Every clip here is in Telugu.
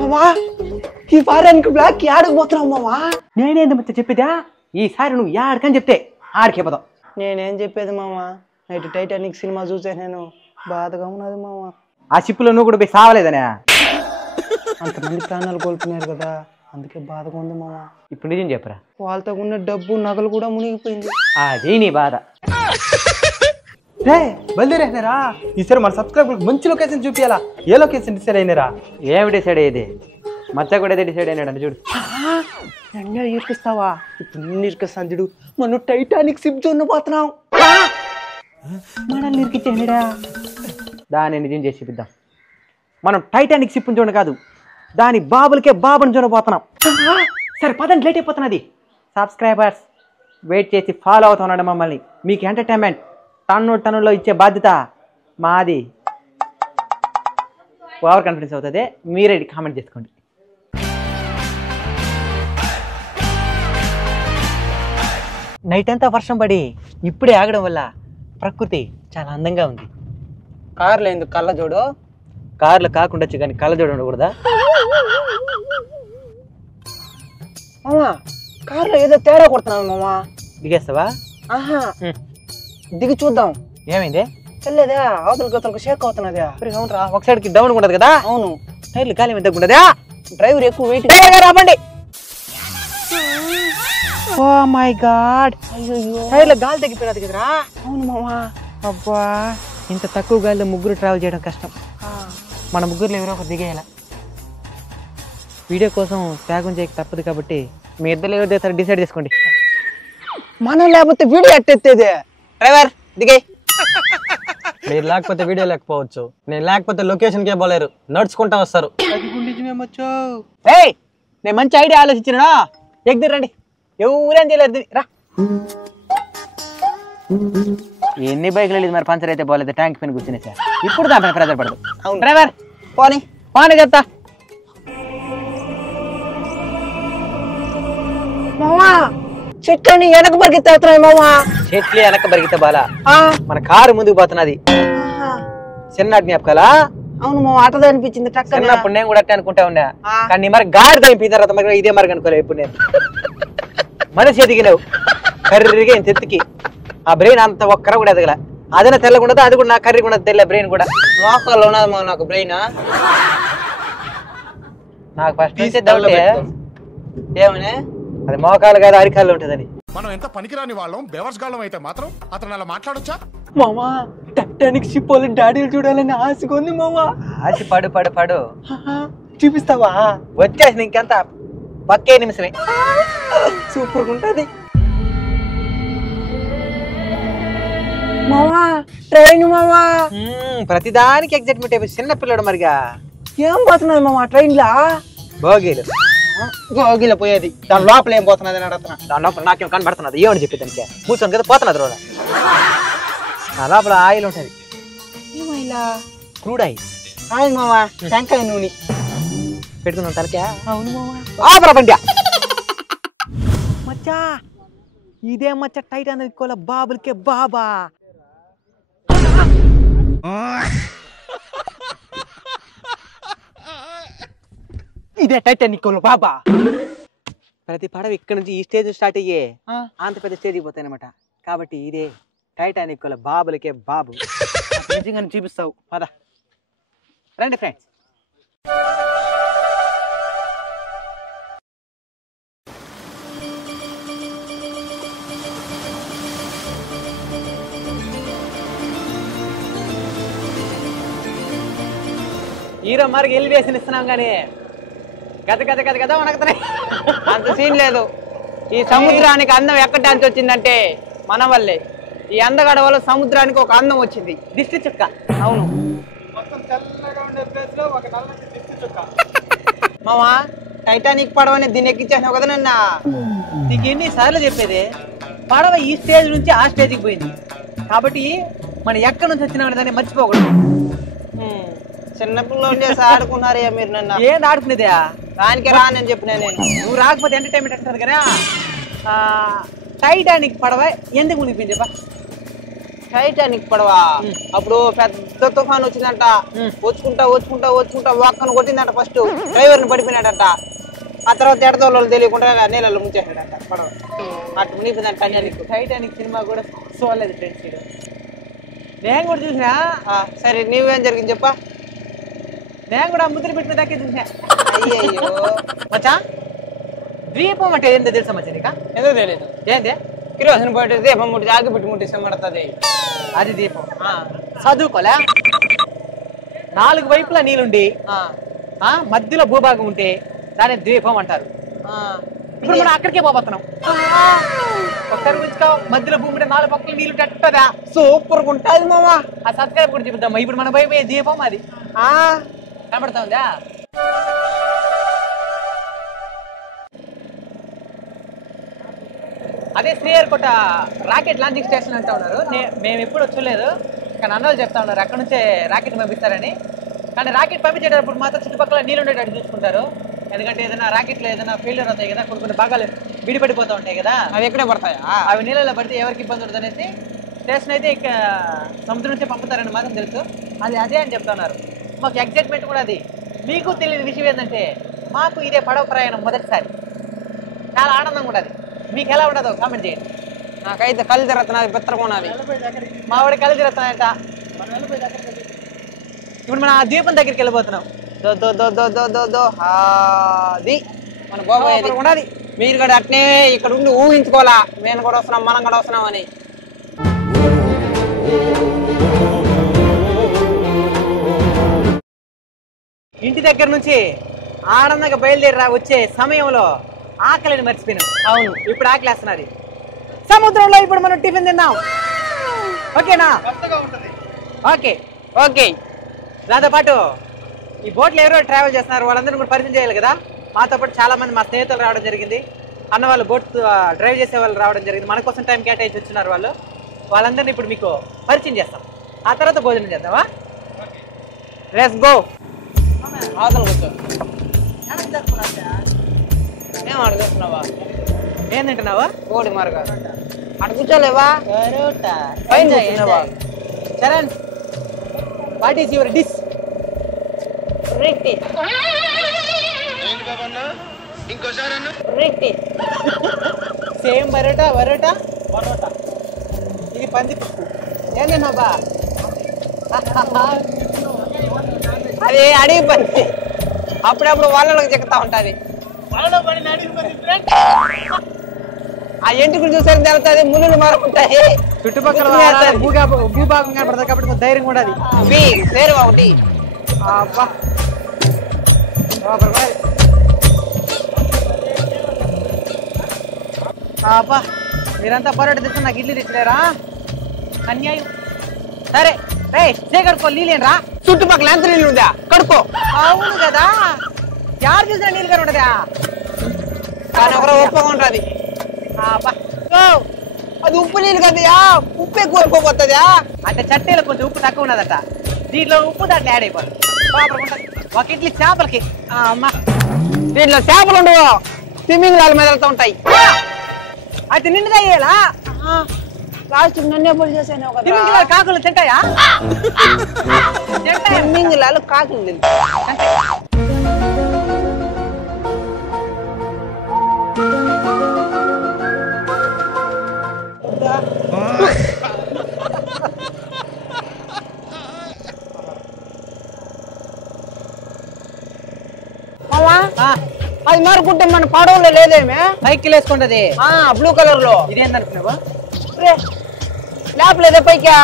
మామా ఈ వారానికి బ్లాక్ యాడకు పోతున్నావు మామా? నేనేంది మచ్చ చెప్పేదా? ఈసారి నువ్వు యాడికని చెప్తే ఆడికే పోదాం. నేనేం చెప్పేది మామా, నైట్ టైటానిక్ సినిమా చూసా నేను, బాధగా ఉన్నది మామా. ఆ షిప్లో నువ్వు కూడా పోయి సావలేదనే? అంతమంది ప్రాణాలు కోల్పోయినారు కదా, అందుకే బాధగా ఉంది మామా. ఇప్పుడు నిజం చెప్పరా? వాళ్ళతో ఉన్న డబ్బు నగలు కూడా మునిగిపోయింది. అది నీ బాధ. బయలుదేరేసినారా? ఈసారి మన సబ్స్క్రైబర్లకు మంచి లొకేషన్ చూపించాలా. ఏ లొకేషన్ డిసైడ్ అయినారా? ఏమి డిసైడ్ అయ్యేది? మచ్చ కూడా అయితే డిసైడ్ అయినాడు చూడు. నన్ను ఇరికిస్తావా? ఇప్పుడు నిన్ను ఇరికిస్తాను చూడు. మనం టైటానిక్ షిప్ జోన్ పోతున్నాం. మనల్ని ఇరికిచ్చేయడా? దాన్ని నిజం చేసి చూపిద్దాం. మనం టైటానిక్ షిప్ చూడ కాదు, దాని బాబులకే బాబుని చూడబోతున్నాం. సరే పదండి, లేట్ అయిపోతున్నది. సబ్స్క్రైబర్స్ వెయిట్ చేసి ఫాలో అవుతున్నాడు మమ్మల్ని. మీకు ఎంటర్టైన్మెంట్ టన్నులో ఇచ్చే బాధ్యత మాది. ఓవర్ కాన్ఫిడెన్స్ అవుతుంది, మీరే కామెంట్ చేసుకోండి. నైట్ అంతా వర్షం పడి ఇప్పుడే ఆగడం వల్ల ప్రకృతి చాలా అందంగా ఉంది. కార్లో ఎందుకు కళ్ళ చూడు? కార్లు కాకుండొచ్చు కానీ కళ్ళ చూడ ఉండకూడదా? మామా కార్లో ఏదో తేడా కొడుతున్నావు మామా. దిగేస్తావా? ఆహా, దిగి చూద్దాం. ఏమైంది? చెల్లేదా అవతలకి షేక్ అవుతున్నదా? అవునరా, ఒక సైడ్కి డౌన్ ఉండదు కదా? అవును. టైర్లు గాలి మీద ఉండదా? డ్రైవర్ ఎక్కువ వెయిట్. రాబండి. ఓ మై గాడ్, టైర్ల గాలి తగ్గిపోయినది కదరా? అవును మామా. అబ్బా, ఇంత తక్కువ గాలిలో ముగ్గురు ట్రావెల్ చేయడం కష్టం. మన ముగ్గురులో ఎవరో ఒకరు దిగేయాల. వీడియో కోసం త్యాగం చేయక తప్పదు కాబట్టి మీ ఇద్దరు ఎవరు దిగుతారో డిసైడ్ చేసుకోండి. మనం లేకపోతే వీడియో ఎట్టెత్తేది. డ్రైవర్ దిగే. మీరు లేకపోతే వీడియో లేకపోవచ్చు, నేను లేకపోతే లొకేషన్కే పోలేరు, నడుచుకుంటా వస్తారు. ఏయ్, నేను మంచి ఐడియా ఆలోచించిన. ఎగ్దిరండి, ఎవరేం చేయలేదు. రా. ఎన్ని బైకులు వెళ్ళేది మరి, పంచర్ అయితే పోలేదు. ట్యాంక్ పైన కూర్చునే సార్, ఇప్పుడు దాని ప్రెజర్ పడదు. డ్రైవర్ పోనీ పోనీ చెప్తా. మామా చెట్లని వెనక పరిగెత్తుతున్నాయి మామా. చెట్లు వెనక బరిగితే బాలా, మన కారు ముందుకు పోతున్నది. చిన్నటి జ్ఞాపకాలా? అవును మామా, అటది అనిపించింది. చిన్నప్పుడు నేను కూడా అట్టే అనుకుంటా ఉన్నా, కానీ మరి గాడి తగ్గిపోయిన తర్వాత మరి ఇదే మరికి అనుకోలేదు. ఇప్పుడు నేను మనిషి ఎదిగినావు కర్రీగా ఇంత ఎత్తుకి, ఆ బ్రెయిన్ అంత ఒక్కర కూడా ఎదగల. అదైనా తెల్లగుండదు, అది కూడా నా కర్రీ కూడా తెల్ల బ్రెయిన్ కూడా. మోకాల్లో ఉన్నది మా నాకు బ్రెయిన్. నాకు ఫస్ట్ నుంచి డౌట్ ఏమని, అది మోకాలు కాదు అరికాల్లో ఉంటుందని. మనం ఎంత పనికిరాని వాళ్ళం, బెవర్స్ గాళ్ళం అయితే మాత్రం అతను అలా మాట్లాడొచ్చా? మామా టైటానిక్ షిప్ వాళ్ళ డాడీలు చూడాలని ఆశగా ఉంది మామా. ఆశ పడు పడు పడు. చూపిస్తావా? వచ్చేసి ఇంకెంత పక్కే నిమిషమే. సూపర్ ఉంటది మామా. ట్రైన్ మామా, ప్రతిదానికి ఎగ్జైట్మెంట్ అయిపోయి చిన్న పిల్లడు మరిగా. ఏం పోతున్నది మామా ట్రైన్ లా? భోగిలు గోగిల పోయేది, దాని లోపల ఏం పోతున్నది అని అడుగుతున్నా. దాని లోపల నాకేం కనబడుతున్నది? ఏమని చెప్పి దానికి కూర్చొని కదా పోతున్నది రోడ్. ఆ లోపల ఆయిల్ ఉంటుంది. ఏమైలా? Crude oil. ఆయిల్ మామా, టెంకాయ నూనె పెట్టుకున్నాం తలకే. అవును మామా. ఆపరాబండి మచ్చా, ఇదే మచ్చ టైటానిక్ కోల బాబులకే బాబా. ఇదే టైటానిక్ కోల బాబా. ప్రతి పడవ ఇక్కడ నుంచి ఈ స్టేజ్ స్టార్ట్ అయ్యే అంత పెద్ద స్టేజ్కి పోతాయి అనమాట. కాబట్టి ఇదే టైటానిక్ కోల బాబులకే బాబు. నిజంగా చూపిస్తావు పద. రండి ఫ్రెండ్స్. హీరో మరికి ఎలివేషన్ ఇస్తున్నాం కానీ గత గత గత గత వణకుతున్నాయి. అంత సీన్ లేదు. ఈ సముద్రానికి అందం ఎక్కడానికి వచ్చిందంటే మన వల్లే. ఈ అందగడ వల్ల సముద్రానికి ఒక అందం వచ్చింది. దిష్టి చుక్క. అవును మామా, టైటానిక్ పడవని దీన్ని ఎక్కించేసినావు కదా నిన్న. నీకు ఎన్నిసార్లు చెప్పేది, పడవ ఈ స్టేజ్ నుంచి ఆ స్టేజ్కి పోయింది కాబట్టి మనం ఎక్కడి నుంచి వచ్చినా దాన్ని మర్చిపోకూడదు. చిన్నపిల్లలు చేసి ఆడుకున్నారయ్యా మీరు నన్ను. ఏం ఆడుకునేదా? దానికి రానని చెప్పినా నేను. నువ్వు రాకపోతే ఎంటర్టైన్మెంట్ అంటారు కదా. టైటానిక్ పడవ ఎందుకు మునిగిపోయింది చెప్పా? టైటానిక్ పడవ అప్పుడు పెద్ద తుఫాన్ వచ్చిందంట. వచ్చుకుంటా ఒక్కను కొట్టిందంట. ఫస్ట్ డ్రైవర్ ని పడిపోయినాడంట. ఆ తర్వాత ఎడదోళ్ళు తెలియకుండా నీళ్ళలో ముంచేసాడంట పడవ. అటు మునిగిపోయిందంట టైటానిక్. టైటానిక్ సినిమా కూడా చూడలేదు ఫ్రెండ్స్. నేను కూడా చూసినా. సరే నువ్వేం జరిగింది చెప్పా. నేను కూడా ముద్ర పెట్టిన దాకే చూసినా. అయ్యయ్యో మచ్చా ద్వీపం అంటే ఏంటో తెలుసా మచ్చా నీకా? ఎందుకు తెలియదు. ఏందే? కిరోసిన్ పోయి దీపం ముట్టి ఆగి పెట్టి ముట్టిస్తే మడుతుంది. అది దీపం. చదువుకోలే. 4 వైపులా నీళ్ళుండి మధ్యలో భూభాగం ఉంటే దాన్ని ద్వీపం అంటారు. ఇప్పుడు మనం అక్కడికే పోతున్నాం. ఒకసారి రుచిగా మధ్యలో భూమి ఉంటే 4 పక్కల నీళ్ళు కట్టదా సూపర్ గా ఉంటుంది మామా. ఆ సబ్స్క్రైబ్ కూడా చెబుతాం. ఇప్పుడు మన వైపు దీపం అది కనబడతా ఉందా? అదే శ్రీహరికోట రాకెట్ లాంచింగ్ స్టేషన్ అంటా ఉన్నారు. మేము ఎప్పుడు వచ్చలేదు, కానీ అన్నలు చెప్తా ఉన్నారు అక్కడ నుంచే రాకెట్ పంపిస్తారని. కానీ రాకెట్ పంపించేటప్పుడు మాత్రం చుట్టుపక్కల నీళ్ళు ఉండేటట్టు చూసుకుంటారు. ఎందుకంటే ఏదైనా రాకెట్లో ఏదైనా ఫెయిల్యూర్ అవుతాయి కదా, కొన్ని భాగాలు విడిపడిపోతూ ఉంటాయి కదా, అవి ఎక్కడే పడతాయా? అవి నీళ్ళలో పడితే ఎవరికి ఇబ్బంది ఉంటుంది అనేసి స్టేషన్ అయితే ఇక సముద్రం నుంచే పంపుతారని మాత్రం తెలుసు. అదే అని చెప్తున్నారు. మాకు ఎగ్జైట్మెంట్ కూడా అది. మీకు తెలియని విషయం ఏంటంటే మాకు ఇదే పడవ ప్రయాణం మొదటిసారి. చాలా ఆనందంగా ఉండదు. మీకు ఎలా ఉండదో కామెంట్ చేయండి. నాకైతే కళ్ళు తిరుగుతున్నది, బెత్తరకున్నది. మా వాడి కళ్ళు తిరుగుతున్నాయంట. ఇప్పుడు మనం ఆ దీపం దగ్గరికి వెళ్ళిపోతున్నాం. అది మన బాబాయ్ ఉన్నది. మీరు కూడా అట్నే ఇక్కడ ఉండి ఊహించుకోవాలా, మేము కూడా వస్తున్నాం, మనం కూడా వస్తున్నాం అని. ఇంటి దగ్గర నుంచి ఆనందంగా బయలుదేరి వచ్చే సమయంలో ఆకలిని మర్చిపోయినాం. అవును, ఇప్పుడు ఆకలి వేస్తున్నది. సముద్రంలో ఇప్పుడు మనం టిఫిన్ తిన్నాం. ఓకేనా? Okay okay. దాంతో పాటు ఈ బోట్లో ఎవరో ట్రావెల్ చేస్తున్నారు, వాళ్ళందరినీ కూడా పరిచయం చేయాలి కదా. మాతో పాటు చాలా మంది మా స్నేహితులు రావడం జరిగింది. అన్న వాళ్ళు బోట్ డ్రైవ్ చేసే వాళ్ళు రావడం జరిగింది. మన కోసం టైం కేటాయించి వచ్చినారు వాళ్ళు. వాళ్ళందరినీ ఇప్పుడు మీకు పరిచయం చేస్తాం. ఆ తర్వాత భోజనం చేద్దామా? Let's go. అవతల కూర్చో. ఏం అడుగుతున్నావా? ఏం తింటున్నావా? కోడి మరగ. అటు కూర్చోలేవా? పైన కూర్చున్నావా? Charan, what is your dish? రిట్టి రిట్టి. సేమ్ బరోటా బరోటా బరోటా. ఇది పందిపప్పు. ఏంటన్నావా? అది అడిగి పని. అప్పుడప్పుడు వాళ్ళకి చెక్కుతా ఉంటది. ఆ ఎంటుకులు చూసారు తెలుస్తుంది, ముళ్ళు మారుకుంటాయి. చుట్టుపక్కల భూభాగం కనపడతాయి కాబట్టి ధైర్యం కూడా అది. పేరు ఒకటి. అబ్బా, మీరంతా పరోటా తెచ్చి నాకు ఇడ్లీ తెచ్చలేరా? అన్యాయం. సరే రే, కడుకో. నీళ్ళేనరా? చుట్టుపక్కల ఎంత నీళ్ళు ఉందా? కడుకో. అవును కదా, యారు చూసినా నీళ్ళు కానీ ఉండదా? కానీ ఒకరు ఉప్పగా ఉంటది. అది ఉప్పు నీళ్ళు కదయా, ఉప్పు ఎక్కువ కోరుకోపోతుందా? అంటే చట్నీలో కొంచెం ఉప్పు తక్కువ ఉన్నదట. దీంట్లో ఉప్పు దాంట్లో యాడ్ అయిపోవాలి. ఒక ఇడ్లీ చేపలకి. అమ్మా, దీంట్లో చేపలు ఉండవు, స్విమ్మింగ్ లాల్ మీద వెళ్తూ ఉంటాయి. అయితే నిండుగా అయ్యేలా లాస్ట్ నన్నే పొడి చేసాను కదా. స్విమ్మింగ్ లాల్ కాకులు తింటాయా? స్విమ్మింగ్ లాల్ కాకులు తింటాయి. అది మరుకుంటే మన పడవలో లేదేమే? సైకిల్ వేసుకుంటది బ్లూ కలర్ లో. ఇదేందనుకున్నావా? ల్యాప్ లేదా పైకా?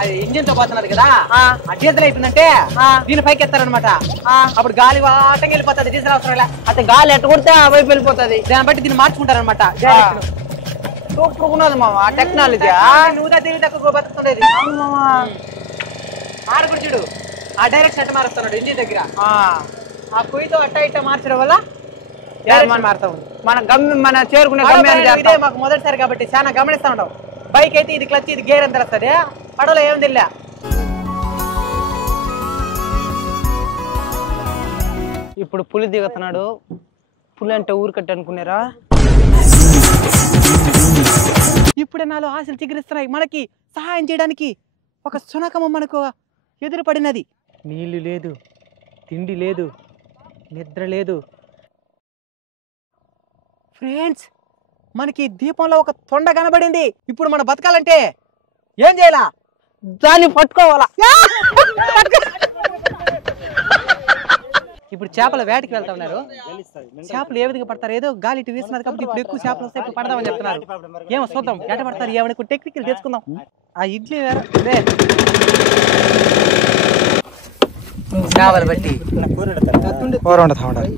అది ఇంజిన్ తో పోతున్నది కదా, ఆ డీజిల్ అయిపోయిందంటే దీని పైకి ఎత్తారనమాట. అప్పుడు గాలి వాటంగా వెళ్ళిపోతుంది. డీజిల్ అవసరం ఇలా. అయితే గాలి ఎట్టు కొడితే ఆ వైపు వెళ్ళిపోతుంది. దాన్ని బట్టి దీన్ని మార్చుకుంటారనమాట. సూపర్ ఉన్నది మామ టెక్నాలజీ. నువ్వుగా తెలివి తక్కువ బతుకుతుండేది. ఆడకుడు చూడు, ఆ డైరెక్షన్ అట్ట మారుస్తున్నాడు ఇంజిన్ దగ్గర. ఆ పొయ్యితో అట్ట ఇట్ట మార్చడం వల్ల మారుతా ఉంది. మన చేరుకునే గమ్యాన్ని మాకు మొదటిసారి కాబట్టి చాలా గమనిస్తా ఉంటాం. బైక్ అయితే ఇది క్లచ్, ఇది గేర్ అని తెలుస్తుంది. పడవలో ఏం తెలియా. ఇప్పుడు పులి దిగుతున్నాడు. పులి అంటే ఊరు కట్టి అనుకున్నారా? ఇప్పుడే నాలో ఆశలు చిగురిస్తున్నాయి. మనకి సహాయం చేయడానికి ఒక సునకము మనకు ఎదురుపడినది. నీళ్లు లేదు, తిండి లేదు, నిద్ర లేదు. ఫ్రెండ్స్, మనకి దీపంలో ఒక తొండ కనబడింది. ఇప్పుడు మనం బతకాలంటే ఏం చేయాలా? దాన్ని పట్టుకోవాలా. ఇప్పుడు చేపల వేటకి వెళ్తా ఉన్నారు. చేపలు ఏ విధంగా పడతారు? ఏదో గాలి ఇటు వీసినది కాబట్టి ఇప్పుడు ఎక్కువ చేపలు వస్తాయి, ఇప్పుడు పడదామని చెప్తున్నారు. ఏమో చూద్దాం, ఎట పడతారు ఏమనుకో టెక్నికల్ తెలుసుకుందాం. ఆ ఇడ్లీ వేరే చేపలు బట్టి కూర వండుతా ఉండాలి.